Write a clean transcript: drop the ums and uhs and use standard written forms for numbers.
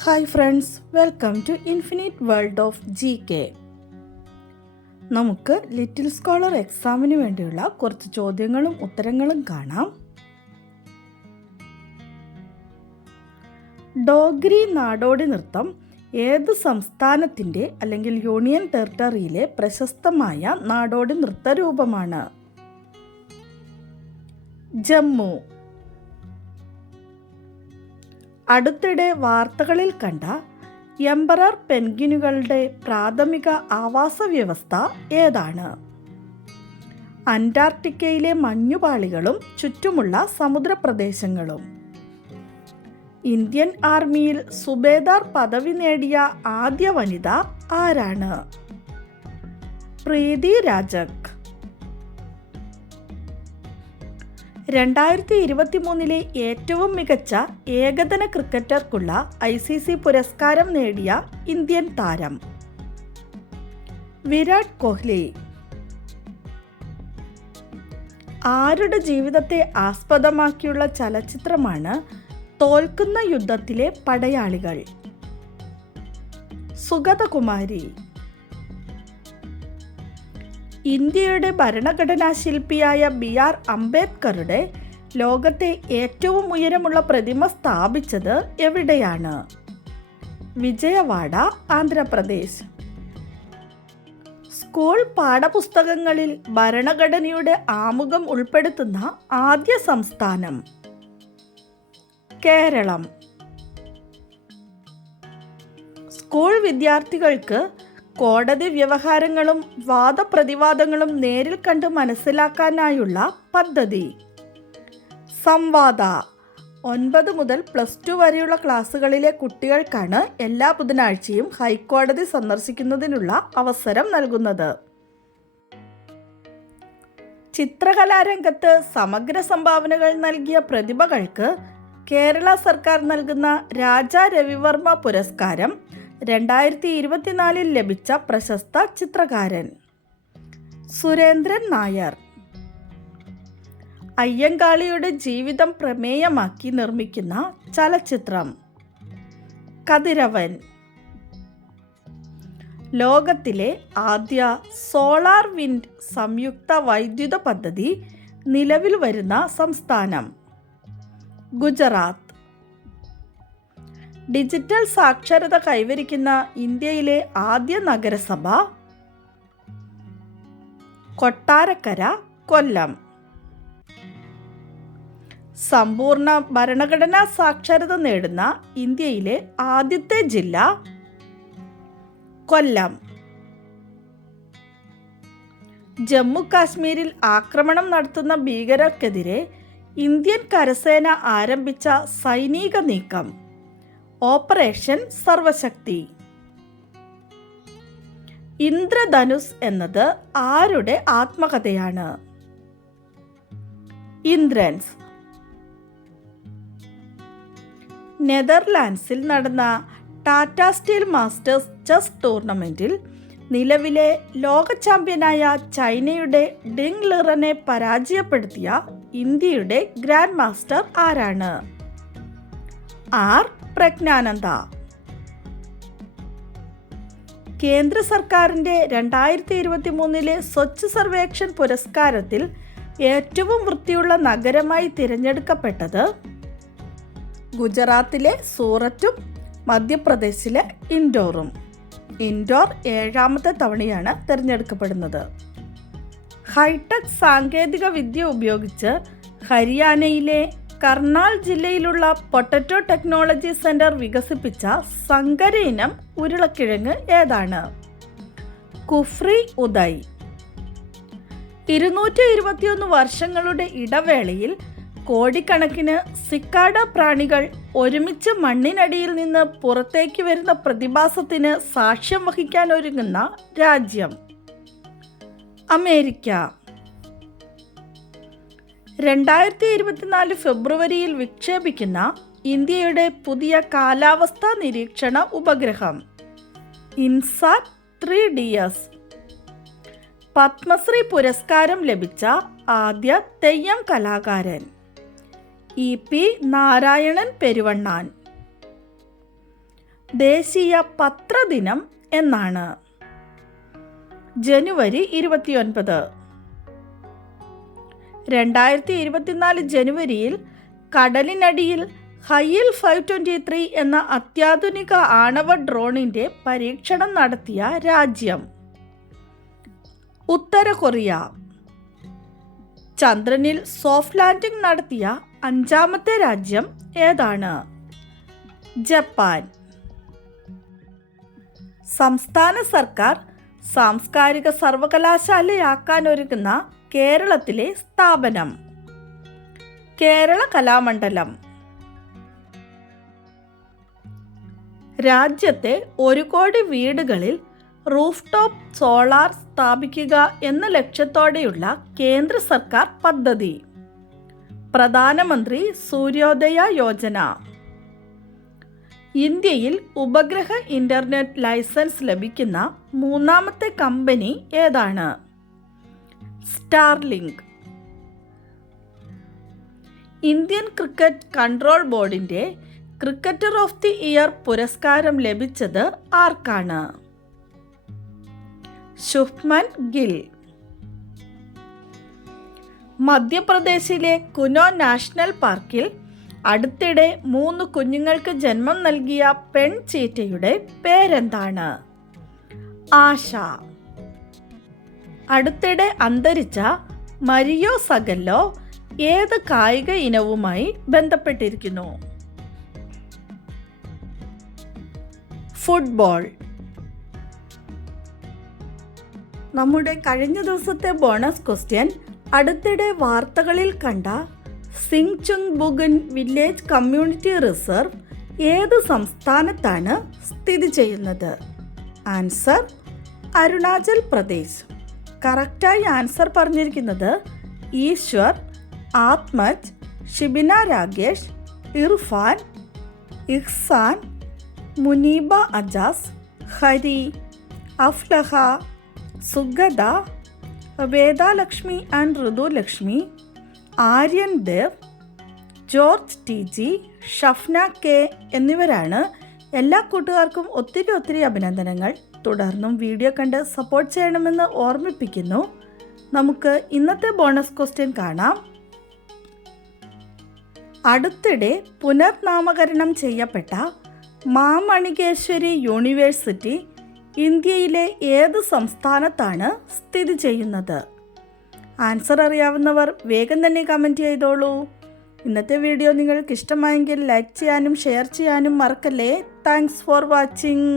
Hi friends, welcome to infinite world of GK. നമുക്ക് little scholar എക്സാമിന് വേണ്ടിയുള്ള കുറച്ച് ചോദ്യങ്ങളും ഉത്തരങ്ങളും കാണാം. ഡോഗ്രി നാടോടി നൃത്തം ഏത് സംസ്ഥാനത്തിൻ്റെ അല്ലെങ്കിൽ യൂണിയൻ ടെറിട്ടറിയിലെ പ്രശസ്തമായ നാടോടി നൃത്തരൂപമാണ്? ജമ്മു. അടുത്തിടെ വാർത്തകളിൽ കണ്ട എംപറർ പെൻഗ്വിനുകളുടെ പ്രാഥമിക ആവാസ വ്യവസ്ഥ ഏതാണ്? അന്റാർട്ടിക്കയിലെ മഞ്ഞുപാളികളും ചുറ്റുമുള്ള സമുദ്രപ്രദേശങ്ങളും. ഇന്ത്യൻ ആർമിയിൽ സുബേദാർ പദവി നേടിയ ആദ്യ വനിത ആരാണ്? പ്രീതി രാജക്. 2023 ഏറ്റവും മികച്ച ഏകദിന ക്രിക്കറ്റർക്കുള്ള ICC പുരസ്കാരം നേടിയ ഇന്ത്യൻ താരം വിരാട് കോഹ്ലി. ആരുടെ ജീവിതത്തെ ആസ്പദമാക്കിയുള്ള ചലച്ചിത്രമാണ് തോൽക്കുന്ന യുദ്ധത്തിലെ പടയാളികൾ? സുഗതകുമാരി. ഇന്ത്യയുടെ ഭരണഘടനാ ശില്പിയായ BR അംബേദ്കറുടെ ലോകത്തെ ഏറ്റവും ഉയരമുള്ള പ്രതിമ സ്ഥാപിച്ചത് എവിടെയാണ്? വിജയവാഡ, ആന്ധ്രാപ്രദേശ്. സ്കൂൾ പാഠപുസ്തകങ്ങളിൽ ഭരണഘടനയുടെ ആമുഖം ഉൾപ്പെടുത്തുന്ന ആദ്യ സംസ്ഥാനം? കേരളം. സ്കൂൾ വിദ്യാർത്ഥികൾക്ക് കോടതി വ്യവഹാരങ്ങളും വാദപ്രതിവാദങ്ങളും നേരിൽ കണ്ട് മനസ്സിലാക്കാനായുള്ള പദ്ധതി? സംവാദ. 9 മുതൽ +2 വരെയുള്ള ക്ലാസ്സുകളിലെ കുട്ടികൾക്കാണ് എല്ലാ ബുധനാഴ്ചയും ഹൈക്കോടതി സന്ദർശിക്കുന്നതിനുള്ള അവസരം നൽകുന്നത്. ചിത്രകലാരംഗത്ത് സമഗ്ര സംഭാവനകൾ നൽകിയ പ്രതിഭകൾക്ക് കേരള സർക്കാർ നൽകുന്ന രാജാ രവിവർമ്മ പുരസ്കാരം 2024 ലഭിച്ച പ്രശസ്ത ചിത്രകാരൻ? സുരേന്ദ്രൻ നായർ. അയ്യങ്കാളിയുടെ ജീവിതം പ്രമേയമാക്കി നിർമ്മിക്കുന്ന ചലച്ചിത്രം? കതിരവൻ. ലോകത്തിലെ ആദ്യ സോളാർ വിൻഡ് സംയുക്ത വൈദ്യുത പദ്ധതി നിലവിൽ വരുന്ന സംസ്ഥാനം? ഗുജറാത്ത്. ഡിജിറ്റൽ സാക്ഷരത കൈവരിക്കുന്ന ഇന്ത്യയിലെ ആദ്യ നഗരസഭ? കൊട്ടാരക്കര, കൊല്ലം. സമ്പൂർണ്ണ ഭരണഘടനാ സാക്ഷരത നേടുന്ന ഇന്ത്യയിലെ ആദ്യത്തെ ജില്ല? കൊല്ലം. ജമ്മു കാശ്മീരിൽ ആക്രമണം നടത്തുന്ന ഭീകരർക്കെതിരെ ഇന്ത്യൻ കരസേന ആരംഭിച്ച സൈനിക നീക്കം? ഓപ്പറേഷൻ സർവശക്തി. ഇന്ദ്രധനുസ് എന്നത് ആരുടെ ആത്മകഥയാണ്? ഇന്ദ്രൻസ്. നെതർലാൻഡ്സിൽ നടന്ന ടാറ്റ സ്റ്റീൽ മാസ്റ്റേഴ്സ് ചെസ് ടൂർണമെന്റിൽ നിലവിലെ ലോക ചാമ്പ്യനായ ചൈനയുടെ ഡിങ് ലിറനെ പരാജയപ്പെടുത്തിയ ഇന്ത്യയുടെ ഗ്രാൻഡ് മാസ്റ്റർ ആരാണ്? ആർ പ്രജ്ഞാനന്ദ. കേന്ദ്ര സർക്കാരിൻ്റെ 2023 സ്വച്ഛ് സർവേക്ഷൺ പുരസ്കാരത്തിൽ ഏറ്റവും വൃത്തിയുള്ള നഗരമായി തിരഞ്ഞെടുക്കപ്പെട്ടത്? ഗുജറാത്തിലെ സൂററ്റും മധ്യപ്രദേശിലെ ഇൻഡോറും. ഇൻഡോർ 7ാമത്തെ തവണയാണ് തിരഞ്ഞെടുക്കപ്പെടുന്നത്. ഹൈടെക് സാങ്കേതിക വിദ്യ ഉപയോഗിച്ച് ഹരിയാനയിലെ കർണാൽ ജില്ലയിലുള്ള പൊട്ടറ്റോ ടെക്നോളജി സെന്റർ വികസിപ്പിച്ച സങ്കര ഇനം ഉരുളക്കിഴങ്ങ് ഏതാണ്? കുഫ്രി ഉദയ്. 221 വർഷങ്ങളുടെ ഇടവേളയിൽ കോടിക്കണക്കിന് സിക്കാഡ പ്രാണികൾ ഒരുമിച്ച് മണ്ണിനടിയിൽ നിന്ന് പുറത്തേക്ക് വരുന്ന പ്രതിഭാസത്തിന് സാക്ഷ്യം വഹിക്കാൻ ഒരുങ്ങുന്ന രാജ്യം? അമേരിക്ക. 2024 ഫെബ്രുവരിയിൽ വിക്ഷേപിക്കുന്ന ഇന്ത്യയുടെ പുതിയ കാലാവസ്ഥാ നിരീക്ഷണ ഉപഗ്രഹം? ഇൻസാറ്റ് 3DS. പത്മശ്രീ പുരസ്കാരം ലഭിച്ച ആദ്യ തെയ്യം കലാകാരൻ? EP നാരായണൻ പെരുവണ്ണാൻ. ദേശീയ പത്രദിനം എന്നാണ്? ജനുവരി 29. 2024 ജനുവരിയിൽ കടലിനടിയിൽ ഹയ്യിൽ 523 എന്ന അത്യാധുനിക ആണവ ഡ്രോണിൻ്റെ പരീക്ഷണം നടത്തിയ രാജ്യം? ഉത്തര കൊറിയ. ചന്ദ്രനിൽ സോഫ്റ്റ് ലാൻഡിംഗ് നടത്തിയ 5ാമത്തെ രാജ്യം ഏതാണ്? ജപ്പാൻ. സംസ്ഥാന സർക്കാർ സാംസ്കാരിക സർവകലാശാലയാക്കാനൊരുങ്ങുന്ന കേരളത്തിലെ സ്ഥാപനം? കേരള കലാമണ്ഡലം. രാജ്യത്തെ 1 കോടി വീടുകളിൽ റൂഫ് ടോപ്പ് സോളാർ സ്ഥാപിക്കുക എന്ന ലക്ഷ്യത്തോടെയുള്ള കേന്ദ്ര സർക്കാർ പദ്ധതി? പ്രധാനമന്ത്രി സൂര്യോദയ യോജന. ഇന്ത്യയിൽ ഉപഗ്രഹ ഇൻ്റർനെറ്റ് ലൈസൻസ് ലഭിക്കുന്ന 3ാമത്തെ കമ്പനി ഏതാണ്? സ്റ്റാർലിങ്ക്. ഇന്ത്യൻ ക്രിക്കറ്റ് കൺട്രോൾ ബോർഡിൻ്റെ ക്രിക്കറ്റർ ഓഫ് ദി ഇയർ പുരസ്കാരം ലഭിച്ചത് ആർക്കാണ്? ശുഭ്മൻ ഗിൽ. മധ്യപ്രദേശിലെ കുനോ നാഷണൽ പാർക്കിൽ അടുത്തിടെ 3 കുഞ്ഞുങ്ങൾക്ക് ജന്മം നൽകിയ പെൺചീറ്റയുടെ പേരെന്താണ്? ആശ. അടുത്തിടെ അന്തരിച്ച മരിയോ സഗല്ലോ ഏത് കായിക ഇനവുമായി ബന്ധപ്പെട്ടിരിക്കുന്നു? ഫുട്ബോൾ. നമ്മുടെ കഴിഞ്ഞ ദിവസത്തെ ബോണസ് ക്വസ്റ്റ്യൻ, അടുത്തിടെ വാർത്തകളിൽ കണ്ട Singchung Bugun village community reserve ഏത് സംസ്ഥാനത്താണ് സ്ഥിതി ചെയ്യുന്നത്? ആൻസർ അരുണാചൽ പ്രദേശ്. കറക്റ്റായി ആൻസർ പറഞ്ഞിരിക്കുന്നത് Eshwar, Athmaj, Shibina Ragesh, Irfan, Ihsan, Muneeba Ajas, Hari, Aflaha, Sugatha, Vedalakshmi and Rithulakshmi, Aryan Dev, George T G, Shafna K എന്നിവരാണ്. എല്ലാ കൂട്ടുകാർക്കും ഒത്തിരി അഭിനന്ദനങ്ങൾ. തുടർന്നും വീഡിയോ കണ്ട് സപ്പോർട്ട് ചെയ്യണമെന്ന് ഓർമ്മിപ്പിക്കുന്നു. നമുക്ക് ഇന്നത്തെ ബോണസ് ക്വസ്റ്റ്യൻ കാണാം. അടുത്തിടെ പുനർനാമകരണം ചെയ്യപ്പെട്ട മാമണികേശ്വരി യൂണിവേഴ്സിറ്റി ഇന്ത്യയിലെ ഏത് സംസ്ഥാനത്താണ് സ്ഥിതി ചെയ്യുന്നത്? ആൻസർ അറിയാവുന്നവർ വേഗം തന്നെ കമൻറ്റ് ചെയ്തോളൂ. ഇന്നത്തെ വീഡിയോ നിങ്ങൾക്ക് ഇഷ്ടമായെങ്കിൽ ലൈക്ക് ചെയ്യാനും ഷെയർ ചെയ്യാനും മറക്കല്ലേ. Thanks for watching.